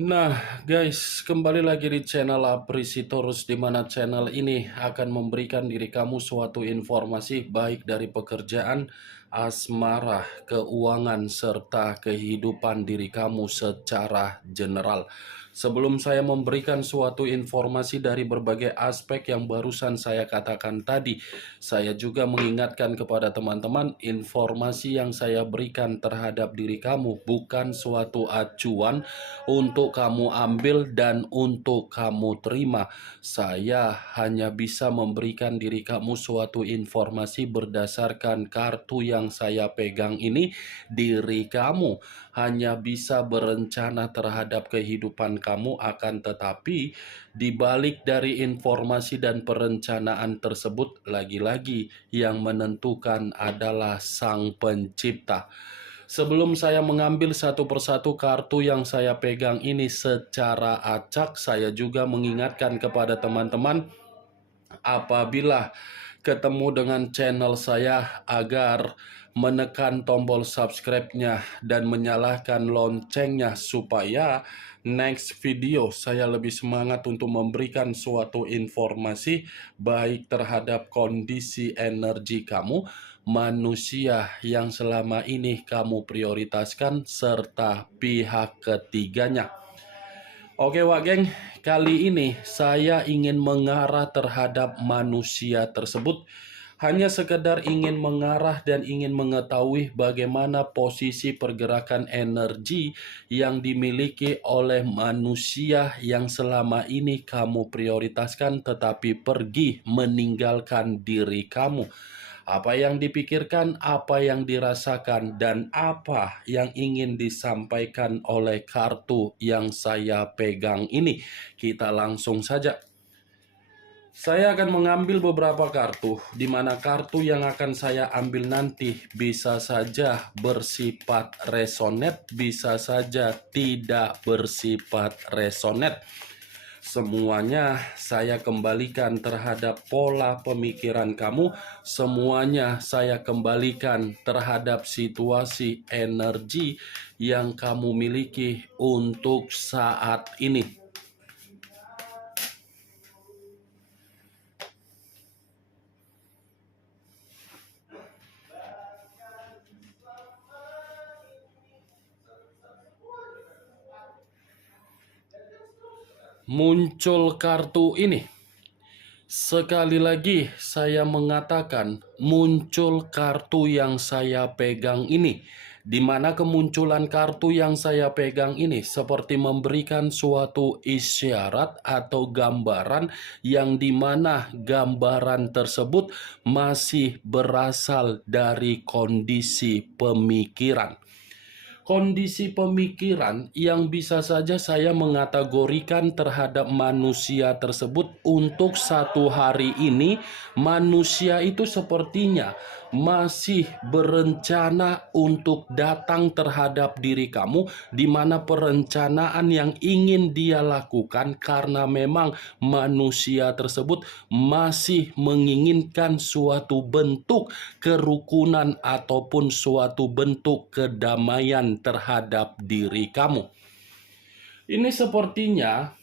Nah, guys, kembali lagi di channel Aprisitorus, di mana channel ini akan memberikan diri kamu suatu informasi baik dari pekerjaan, asmara, keuangan, serta kehidupan diri kamu secara general. Sebelum saya memberikan suatu informasi dari berbagai aspek yang barusan saya katakan tadi, saya juga mengingatkan kepada teman-teman, informasi yang saya berikan terhadap diri kamu bukan suatu acuan untuk kamu ambil dan untuk kamu terima. Saya hanya bisa memberikan diri kamu suatu informasi berdasarkan kartu yang saya pegang ini. Diri kamu hanya bisa berencana terhadap kehidupan kamu, akan tetapi di balik dari informasi dan perencanaan tersebut, lagi-lagi yang menentukan adalah Sang Pencipta. Sebelum saya mengambil satu persatu kartu yang saya pegang ini secara acak, saya juga mengingatkan kepada teman-teman apabila ketemu dengan channel saya agar menekan tombol subscribe-nya dan menyalakan loncengnya supaya next video saya lebih semangat untuk memberikan suatu informasi baik terhadap kondisi energi kamu, manusia yang selama ini kamu prioritaskan, serta pihak ketiganya. Oke Wak Geng, kali ini saya ingin mengarah terhadap manusia tersebut. Hanya sekedar ingin mengarah dan ingin mengetahui bagaimana posisi pergerakan energi yang dimiliki oleh manusia yang selama ini kamu prioritaskan tetapi pergi meninggalkan diri kamu. Apa yang dipikirkan, apa yang dirasakan, dan apa yang ingin disampaikan oleh kartu yang saya pegang ini. Kita langsung saja. Saya akan mengambil beberapa kartu, di mana kartu yang akan saya ambil nanti bisa saja bersifat resonet, bisa saja tidak bersifat resonet. Semuanya saya kembalikan terhadap pola pemikiran kamu. Semuanya saya kembalikan terhadap situasi energi yang kamu miliki untuk saat ini. Muncul kartu ini. Sekali lagi saya mengatakan muncul kartu yang saya pegang ini, di mana kemunculan kartu yang saya pegang ini seperti memberikan suatu isyarat atau gambaran yang dimana gambaran tersebut masih berasal dari kondisi pemikiran. Kondisi pemikiran yang bisa saja saya mengategorikan terhadap manusia tersebut untuk satu hari ini, manusia itu sepertinya masih berencana untuk datang terhadap diri kamu, di mana perencanaan yang ingin dia lakukan karena memang manusia tersebut masih menginginkan suatu bentuk kerukunan ataupun suatu bentuk kedamaian terhadap diri kamu. Ini sepertinya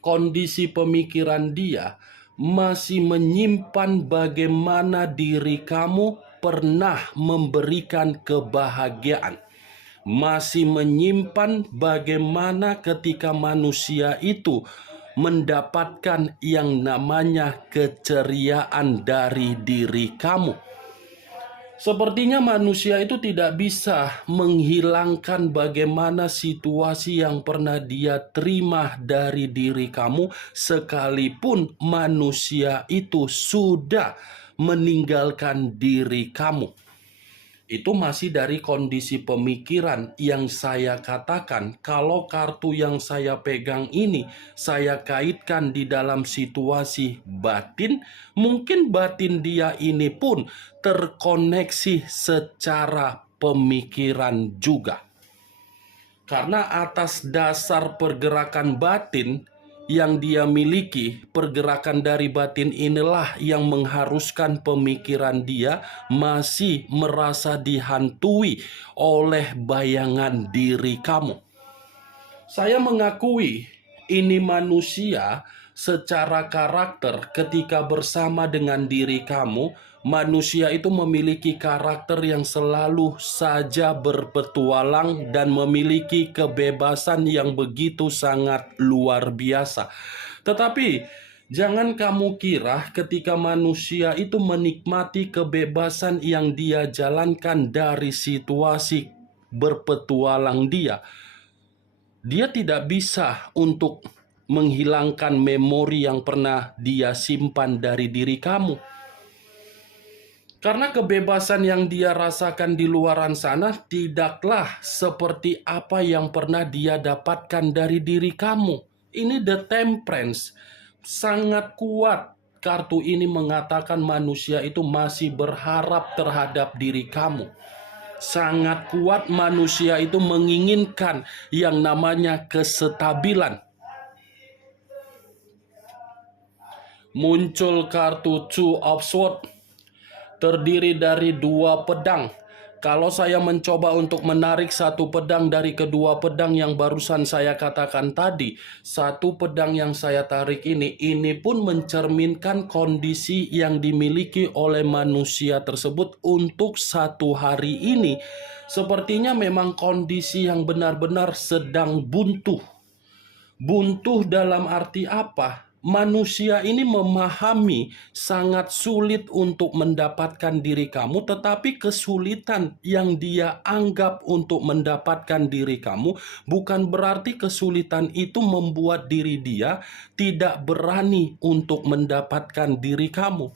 kondisi pemikiran dia masih menyimpan bagaimana diri kamu pernah memberikan kebahagiaan. Masih menyimpan bagaimana ketika manusia itu mendapatkan yang namanya keceriaan dari diri kamu. Sepertinya manusia itu tidak bisa menghilangkan bagaimana situasi yang pernah dia terima dari diri kamu, sekalipun manusia itu sudah meninggalkan diri kamu. Itu masih dari kondisi pemikiran yang saya katakan. Kalau kartu yang saya pegang ini saya kaitkan di dalam situasi batin, mungkin batin dia ini pun terkoneksi secara pemikiran juga. Karena atas dasar pergerakan batin yang dia miliki, pergerakan dari batin inilah yang mengharuskan pemikiran dia masih merasa dihantui oleh bayangan diri kamu. Saya mengakui ini manusia secara karakter ketika bersama dengan diri kamu, manusia itu memiliki karakter yang selalu saja berpetualang dan memiliki kebebasan yang begitu sangat luar biasa. Tetapi jangan kamu kira ketika manusia itu menikmati kebebasan yang dia jalankan dari situasi berpetualang dia tidak bisa untuk menghilangkan memori yang pernah dia simpan dari diri kamu. Karena kebebasan yang dia rasakan di luaran sana tidaklah seperti apa yang pernah dia dapatkan dari diri kamu. Ini The Temperance. Sangat kuat kartu ini mengatakan manusia itu masih berharap terhadap diri kamu. Sangat kuat manusia itu menginginkan yang namanya kestabilan. Muncul kartu Two of Swords, terdiri dari 2 pedang. Kalau saya mencoba untuk menarik 1 pedang dari kedua pedang yang barusan saya katakan tadi, 1 pedang yang saya tarik ini pun mencerminkan kondisi yang dimiliki oleh manusia tersebut untuk 1 hari ini. Sepertinya memang kondisi yang benar-benar sedang buntu. Buntu dalam arti apa? Manusia ini memahami sangat sulit untuk mendapatkan diri kamu, tetapi kesulitan yang dia anggap untuk mendapatkan diri kamu bukan berarti kesulitan itu membuat diri dia tidak berani untuk mendapatkan diri kamu.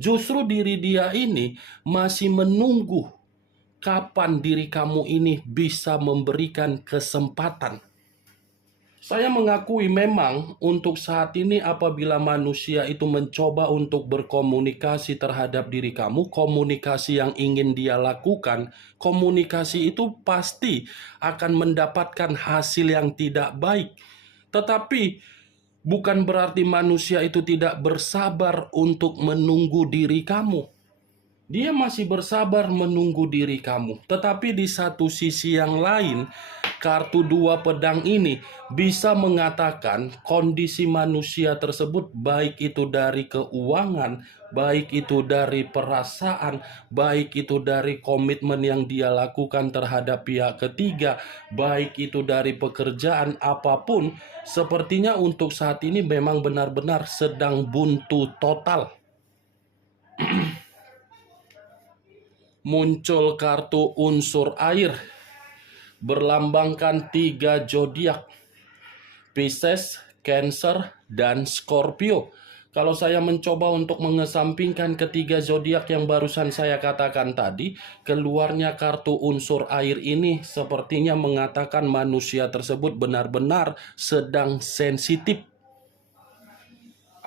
Justru diri dia ini masih menunggu kapan diri kamu ini bisa memberikan kesempatan. Saya mengakui memang untuk saat ini apabila manusia itu mencoba untuk berkomunikasi terhadap diri kamu, komunikasi yang ingin dia lakukan, komunikasi itu pasti akan mendapatkan hasil yang tidak baik. Tetapi bukan berarti manusia itu tidak bersabar untuk menunggu diri kamu. Dia masih bersabar menunggu diri kamu. Tetapi di satu sisi yang lain, kartu 2 pedang ini bisa mengatakan kondisi manusia tersebut, baik itu dari keuangan, baik itu dari perasaan, baik itu dari komitmen yang dia lakukan terhadap pihak ketiga, baik itu dari pekerjaan apapun, sepertinya untuk saat ini memang benar-benar sedang buntu total. Muncul kartu unsur air berlambangkan 3 zodiak, Pisces, Cancer, dan Scorpio. Kalau saya mencoba untuk mengesampingkan ketiga zodiak yang barusan saya katakan tadi, keluarnya kartu unsur air ini sepertinya mengatakan manusia tersebut benar-benar sedang sensitif.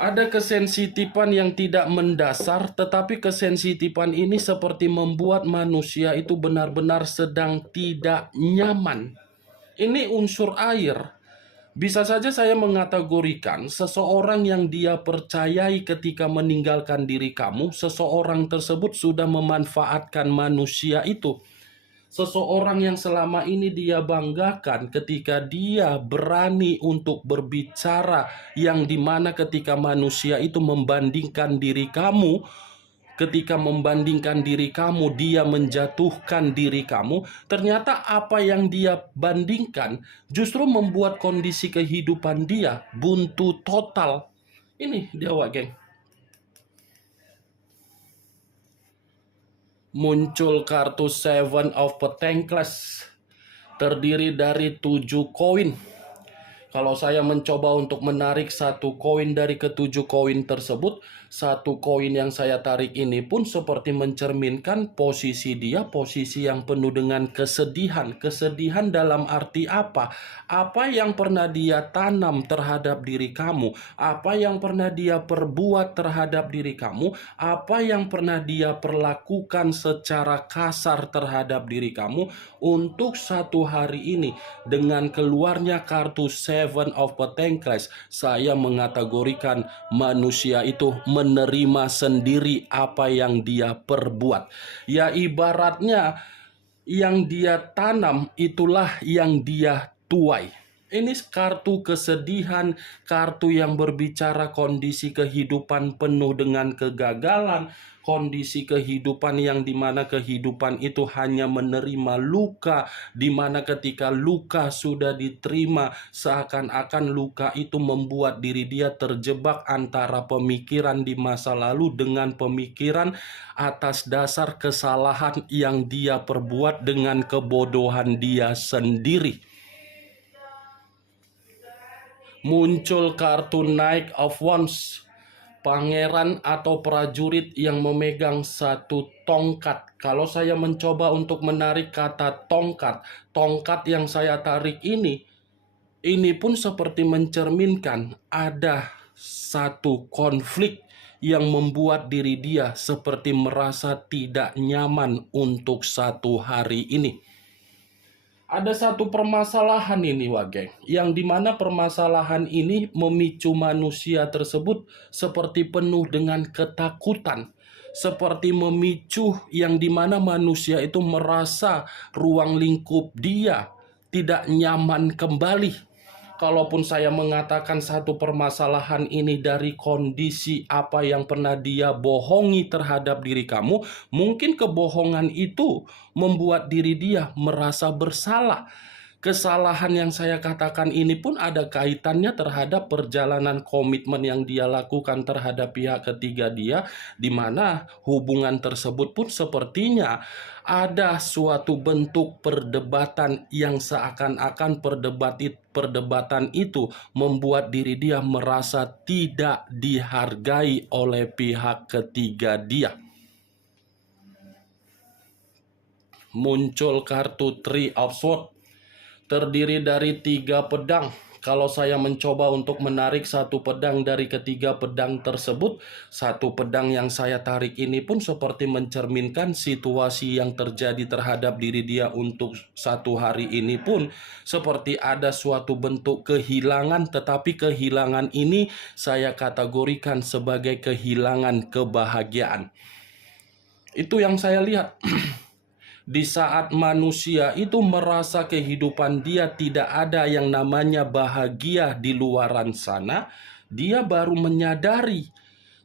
Ada kesensitifan yang tidak mendasar, tetapi kesensitifan ini seperti membuat manusia itu benar-benar sedang tidak nyaman. Ini unsur air. Bisa saja saya mengategorikan seseorang yang dia percayai ketika meninggalkan diri kamu, seseorang tersebut sudah memanfaatkan manusia itu. Seseorang yang selama ini dia banggakan ketika dia berani untuk berbicara, yang dimana ketika manusia itu membandingkan diri kamu, ketika membandingkan diri kamu, dia menjatuhkan diri kamu. Ternyata apa yang dia bandingkan justru membuat kondisi kehidupan dia buntu total. Ini dia, geng. Muncul kartu Seven of Pentacles, terdiri dari 7 koin. Kalau saya mencoba untuk menarik 1 koin dari ke-7 koin tersebut, 1 koin yang saya tarik ini pun seperti mencerminkan posisi dia, posisi yang penuh dengan kesedihan. Kesedihan dalam arti apa? Apa yang pernah dia tanam terhadap diri kamu, apa yang pernah dia perbuat terhadap diri kamu, apa yang pernah dia perlakukan secara kasar terhadap diri kamu, untuk 1 hari ini dengan keluarnya kartu Seven of Pentacles, saya mengategorikan manusia itu menerima sendiri apa yang dia perbuat. Ya, ibaratnya yang dia tanam itulah yang dia tuai. Ini kartu kesedihan, kartu yang berbicara kondisi kehidupan penuh dengan kegagalan, kondisi kehidupan yang dimana kehidupan itu hanya menerima luka, dimana ketika luka sudah diterima, seakan-akan luka itu membuat diri dia terjebak antara pemikiran di masa lalu dengan pemikiran atas dasar kesalahan yang dia perbuat dengan kebodohan dia sendiri. Muncul kartu Knight of Wands, pangeran atau prajurit yang memegang satu tongkat. Kalau saya mencoba untuk menarik kata tongkat, tongkat yang saya tarik ini pun seperti mencerminkan ada satu konflik yang membuat diri dia seperti merasa tidak nyaman untuk satu hari ini. Ada satu permasalahan ini, Wageng, yang dimana permasalahan ini memicu manusia tersebut seperti penuh dengan ketakutan, seperti memicu yang dimana manusia itu merasa ruang lingkup dia tidak nyaman kembali. Kalaupun saya mengatakan satu permasalahan ini dari kondisi apa yang pernah dia bohongi terhadap diri kamu, mungkin kebohongan itu membuat diri dia merasa bersalah. Kesalahan yang saya katakan ini pun ada kaitannya terhadap perjalanan komitmen yang dia lakukan terhadap pihak ketiga dia, di mana hubungan tersebut pun sepertinya ada suatu bentuk perdebatan yang seakan-akan perdebatan itu membuat diri dia merasa tidak dihargai oleh pihak ketiga dia. Muncul kartu Three of Swords, terdiri dari 3 pedang. Kalau saya mencoba untuk menarik satu pedang dari ketiga pedang tersebut, satu pedang yang saya tarik ini pun seperti mencerminkan situasi yang terjadi terhadap diri dia untuk satu hari ini pun seperti ada suatu bentuk kehilangan, tetapi kehilangan ini saya kategorikan sebagai kehilangan kebahagiaan. Itu yang saya lihat. Di saat manusia itu merasa kehidupan dia tidak ada yang namanya bahagia di luaran sana, dia baru menyadari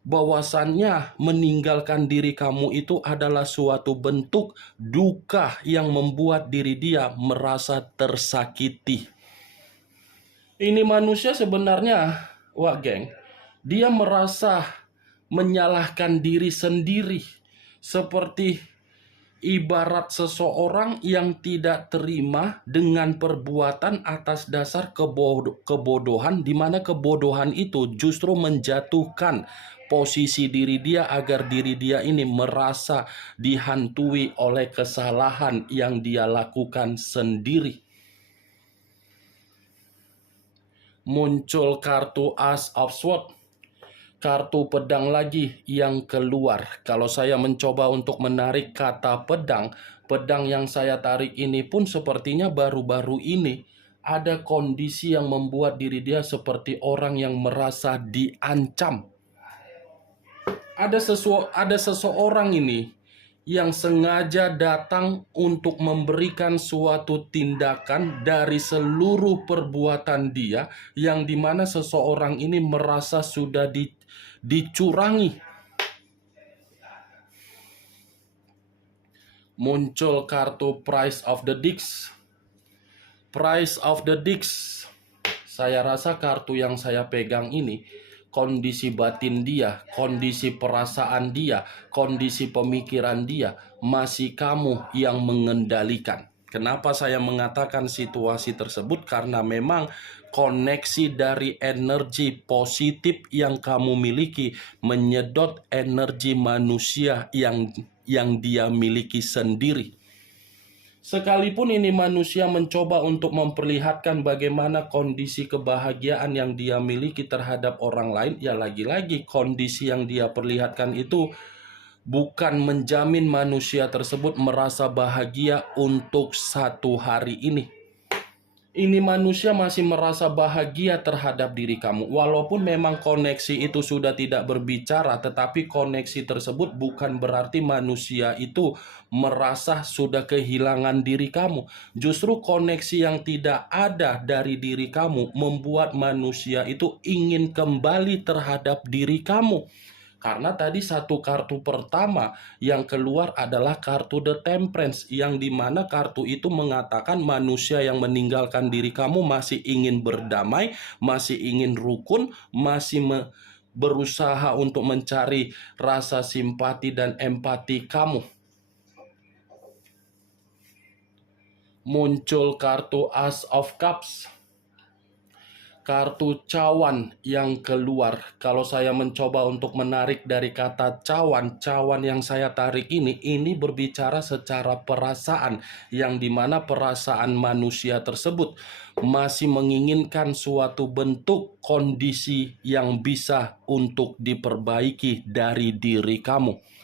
bahwasannya meninggalkan diri kamu itu adalah suatu bentuk duka yang membuat diri dia merasa tersakiti. Ini manusia sebenarnya, Wak Geng, dia merasa menyalahkan diri sendiri, seperti ibarat seseorang yang tidak terima dengan perbuatan atas dasar kebodohan, di mana kebodohan itu justru menjatuhkan posisi diri dia agar diri dia ini merasa dihantui oleh kesalahan yang dia lakukan sendiri. Muncul kartu Ace of Swords, kartu pedang lagi yang keluar. Kalau saya mencoba untuk menarik kata pedang, pedang yang saya tarik ini pun sepertinya baru-baru ini ada kondisi yang membuat diri dia seperti orang yang merasa diancam. Ada seseorang ini yang sengaja datang untuk memberikan suatu tindakan dari seluruh perbuatan dia, yang dimana seseorang ini merasa sudah dicurangi. Muncul kartu Price of the Disc. Price of the Disc, saya rasa kartu yang saya pegang ini, kondisi batin dia, kondisi perasaan dia, kondisi pemikiran dia, masih kamu yang mengendalikan. Kenapa saya mengatakan situasi tersebut? Karena memang koneksi dari energi positif yang kamu miliki menyedot energi manusia yang dia miliki sendiri. Sekalipun ini manusia mencoba untuk memperlihatkan bagaimana kondisi kebahagiaan yang dia miliki terhadap orang lain, ya lagi-lagi kondisi yang dia perlihatkan itu bukan menjamin manusia tersebut merasa bahagia untuk satu hari ini. Ini manusia masih merasa bahagia terhadap diri kamu. Walaupun memang koneksi itu sudah tidak berbicara, tetapi koneksi tersebut bukan berarti manusia itu merasa sudah kehilangan diri kamu. Justru koneksi yang tidak ada dari diri kamu membuat manusia itu ingin kembali terhadap diri kamu. Karena tadi satu kartu pertama yang keluar adalah kartu The Temperance, yang dimana kartu itu mengatakan manusia yang meninggalkan diri kamu masih ingin berdamai, masih ingin rukun, masih berusaha untuk mencari rasa simpati dan empati kamu. Muncul kartu Ace of Cups, kartu cawan yang keluar. Kalau saya mencoba untuk menarik dari kata cawan, cawan yang saya tarik ini berbicara secara perasaan, yang dimana perasaan manusia tersebut masih menginginkan suatu bentuk kondisi yang bisa untuk diperbaiki dari diri kamu.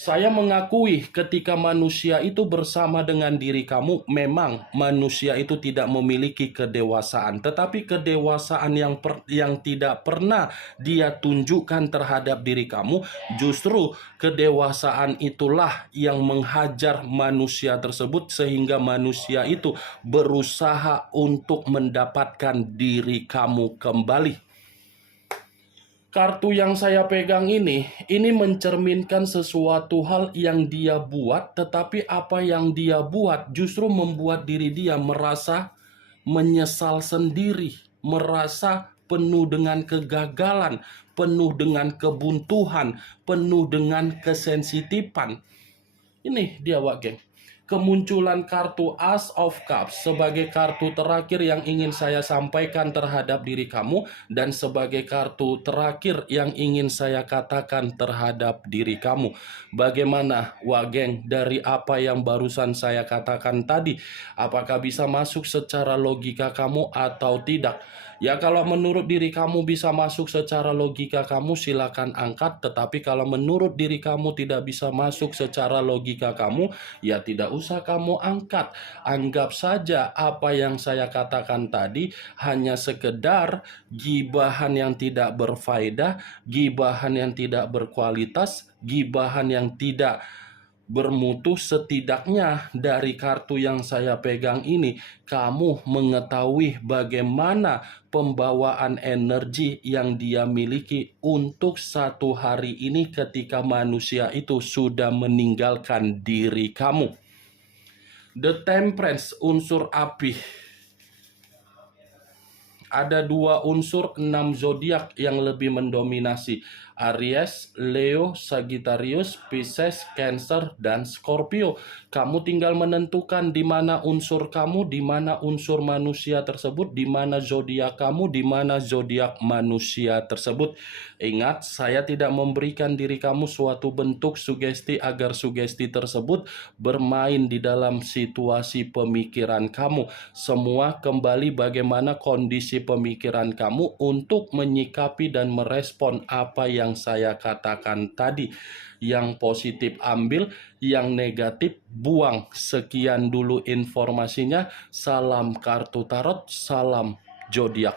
Saya mengakui ketika manusia itu bersama dengan diri kamu, memang manusia itu tidak memiliki kedewasaan. Tetapi kedewasaan yang tidak pernah dia tunjukkan terhadap diri kamu, justru kedewasaan itulah yang menghajar manusia tersebut sehingga manusia itu berusaha untuk mendapatkan diri kamu kembali. Kartu yang saya pegang ini mencerminkan sesuatu hal yang dia buat, tetapi apa yang dia buat justru membuat diri dia merasa menyesal sendiri, merasa penuh dengan kegagalan, penuh dengan kebuntuan, penuh dengan kesensitifan. Ini dia, Wak Geng. Kemunculan kartu Ace of Cups sebagai kartu terakhir yang ingin saya sampaikan terhadap diri kamu, dan sebagai kartu terakhir yang ingin saya katakan terhadap diri kamu. Bagaimana, Wak Geng, dari apa yang barusan saya katakan tadi? Apakah bisa masuk secara logika kamu atau tidak? Ya, kalau menurut diri kamu bisa masuk secara logika kamu, silakan angkat. Tetapi kalau menurut diri kamu tidak bisa masuk secara logika kamu, ya tidak usah kamu angkat. Anggap saja apa yang saya katakan tadi hanya sekedar gibahan yang tidak berfaedah, gibahan yang tidak berkualitas, gibahan yang tidak bermutu. Setidaknya dari kartu yang saya pegang ini, kamu mengetahui bagaimana pembawaan energi yang dia miliki untuk satu hari ini ketika manusia itu sudah meninggalkan diri kamu. The Temperance, unsur api. Ada dua unsur 6 zodiak yang lebih mendominasi: Aries, Leo, Sagittarius, Pisces, Cancer, dan Scorpio. Kamu tinggal menentukan di mana unsur kamu, di mana unsur manusia tersebut, di mana zodiak kamu, di mana zodiak manusia tersebut. Ingat, saya tidak memberikan diri kamu suatu bentuk sugesti agar sugesti tersebut bermain di dalam situasi pemikiran kamu. Semua kembali bagaimana kondisi pemikiran kamu untuk menyikapi dan merespon apa yang saya katakan tadi. Yang positif ambil, yang negatif buang. Sekian dulu informasinya. Salam kartu tarot, salam zodiak.